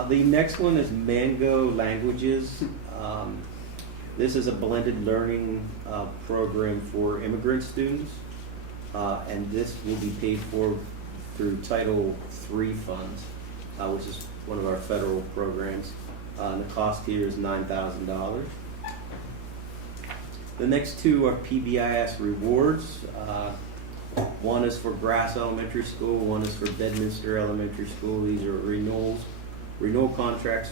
The next one is Mango Languages. This is a blended learning program for immigrant students, and this will be paid for through Title III funds, which is one of our federal programs. And the cost here is $9,000. The next 2 are PBIS rewards. One is for Grass Elementary School, one is for Bedminster Elementary School. These are renewal contracts.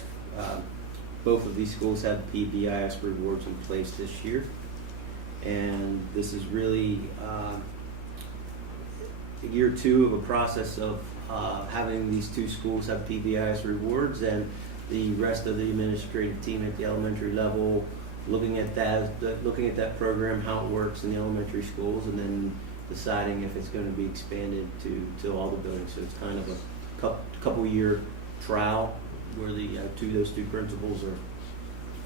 Both of these schools have PBIS rewards in place this year. And this is really year 2 of a process of having these 2 schools have PBIS rewards, and the rest of the administrative team at the elementary level looking at that program, how it works in the elementary schools, and then deciding if it's going to be expanded to all the buildings. So it's kind of a couple year trial where those two principals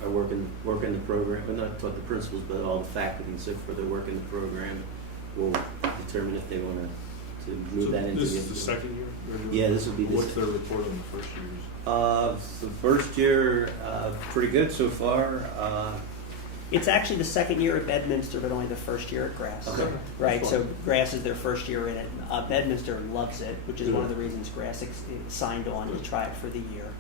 are working the program, but not the principals, but all the faculty. So for their work in the program, will determine if they want to move that into This is the second year? Yeah, this will be the What's their report on the first years? the first year, pretty good so far. It's actually the second year at Bedminster, but only the first year at Grass. Okay. Right, so Grass is their first year in it. Bedminster loves it, which is one of the Good. reasons Grass signed on to try it for the year.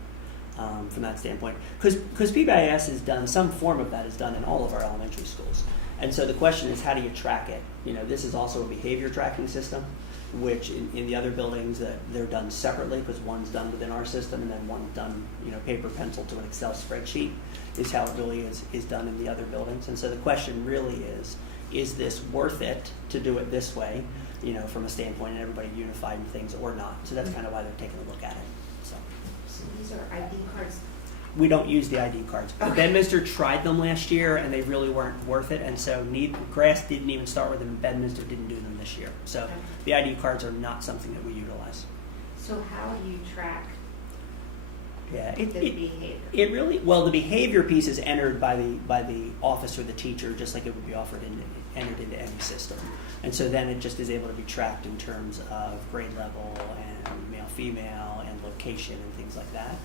From that standpoint, because PBIS has done some form of that is done in all of our elementary schools, and so the question is, how do you track it? This is also a behavior tracking system, which in the other buildings that they're done separately, because one's done within our system and then one's done paper pencil to an Excel spreadsheet is how it really is done in the other buildings. And so the question really is this worth it to do it this way, from a standpoint and everybody unified in things or not? So that's kind of why they're taking a look at it. So These are ID cards. we don't use the ID cards. Okay. Bedminster tried them last year and they really weren't worth it, and so Grass didn't even start with them. Bedminster didn't do them this year. So Okay. the ID cards are not something that we utilize. So how do you track Yeah, the behavior? it really, well, the behavior piece is entered by the office or the teacher, just like it would be entered into any system. And so then it just is able to be tracked in terms of grade level and male, female, and location and things like that.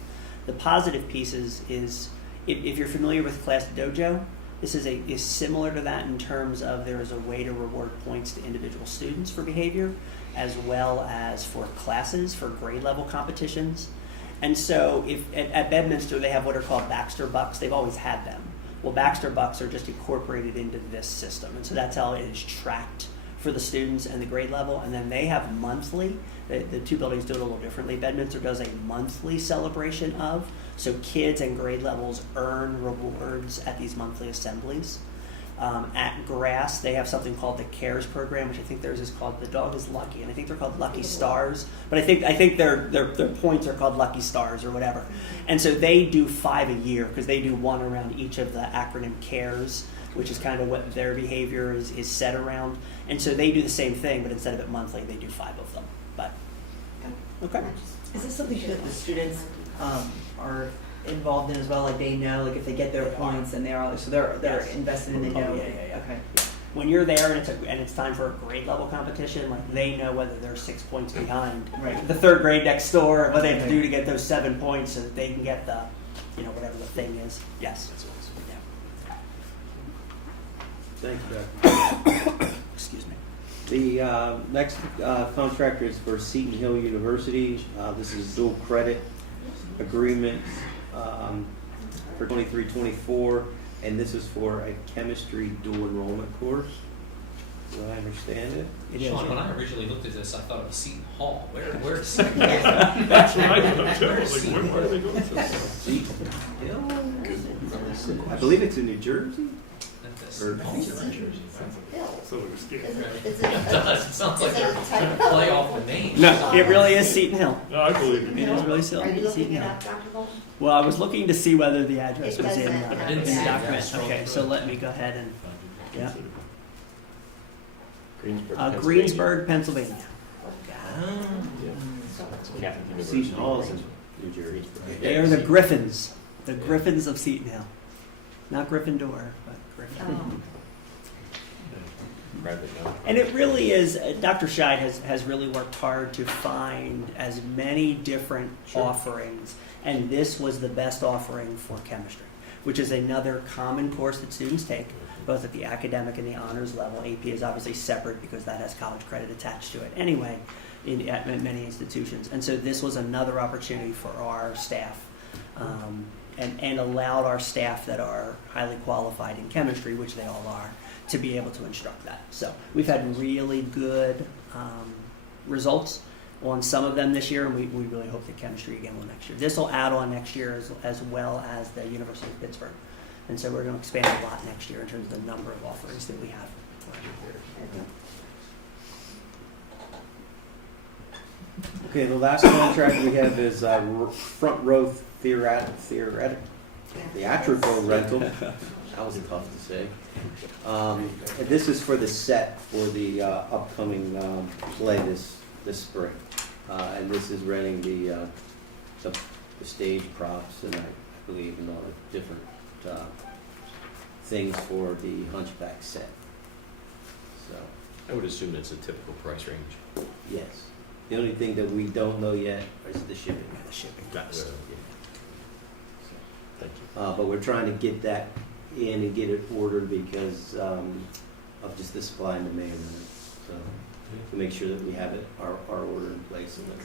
The positive pieces is if you're familiar with Class Dojo, this is similar to that in terms of there is a way to reward points to individual students for behavior, as well as for classes, for grade level competitions. And so if at Bedminster they have what are called Baxter Bucks. They've always had them. Well, Baxter Bucks are just incorporated into this system, and so that's how it is tracked for the students and the grade level. And then they have monthly. The two buildings do it a little differently. Bedminster does a monthly celebration of, so kids and grade levels earn rewards at these monthly assemblies. At Grass, they have something called the CARES program, which I think theirs is called The Dog is Lucky, and I think they're called Lucky Stars. But I think their points are called Lucky Stars or whatever. And so they do 5 a year because they do one around each of the acronym CARES, which is kind of what their behavior is set around. And so they do the same thing, but instead of it monthly, they do 5 of them. But okay. Is this something that the students are involved in as well? Like they know, like if they get their points and they are, so they're Yes. invested and they know. Oh, yeah. Okay. When you're there and it's time for a grade level competition, like they know whether they're 6 points behind Right. the third grade next door, what they have to do to get those 7 points so that they can get the, whatever the thing is. Yes. Yeah. Thank you, Dr. Excuse me. The next contractor is for Seton Hill University. This is a dual credit agreement for 23-24, and this is for a chemistry dual enrollment course. Do I understand it? It is. Sean, when I originally looked at this, I thought it was Seton Hall. Where's Seton Hall? That's what I thought too. I was like, where are they going to? Seton Hill? I believe it's in New Jersey. Or- So it was scary. Is It does, it sounds like is it they're a trying to typo? play off the name. No, it really is Seton Hill. No, I believe It it. is really Are Seton you looking Hill. it up, Dr. Bolton? Well, I was looking to see whether the address It was in, doesn't in have the the address. document. Scroll Okay, through so it. let me go ahead and, yeah. Greensburg, Greensburg, Pennsylvania. Seton Hall is in New Jersey. They are the Griffins, the Griffins of Seton Hill. Not Gryffindor, but Griffin. Oh. Private now. And it really is, Dr. Scheid has really worked hard to find as many different offerings, and this was the best offering for chemistry, which is another common course that students take, both at the academic and the honors level. AP is obviously separate because that has college credit attached to it anyway at many institutions. And so this was another opportunity for our staff, and allowed our staff that are highly qualified in chemistry, which they all are, to be able to instruct that. So we've had really good results on some of them this year, and we really hope that chemistry again will next year. This will add on next year as well as the University of Pittsburgh. And so we're going to expand a lot next year in terms of the number of offerings that we have. Okay, the last contract we have is front row theatrical rental. That was tough to say. This is for the set for the upcoming play this spring, and this is renting the stage props and I believe and all the different things for the Hunchback set. So I would assume it's a typical price range. yes, the only thing that we don't know yet is the shipping. The shipping Got cost. it. Thank you. But we're trying to get that in and get it ordered because of just the supply and demand of it. So to make sure that we have it, our order in place and that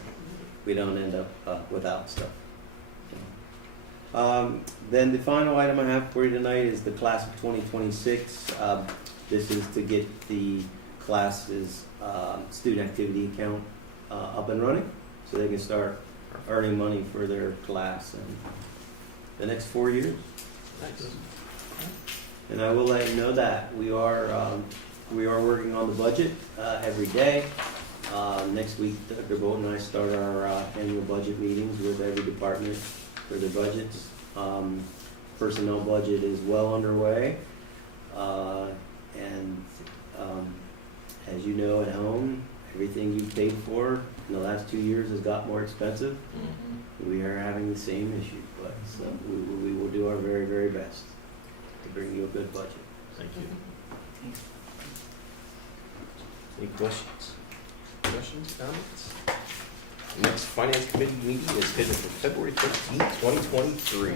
we don't end up without stuff. Then the final item I have for you tonight is the class of 2026. This is to get the class's student activity account up and running so they can start earning money for their class in the next 4 years. Nice. And I will let you know that we are working on the budget every day. Next week, Dr. Bolton and I start our annual budget meetings with every department for their budgets. Personnel budget is well underway. And as you know at home, everything you've paid for in the last 2 years has got more expensive. We are having the same issue, but so we will do our very, very best to bring you a good budget. Thank you. Any questions? Questions, comments? Next Finance Committee meeting is scheduled for February 13th, 2023.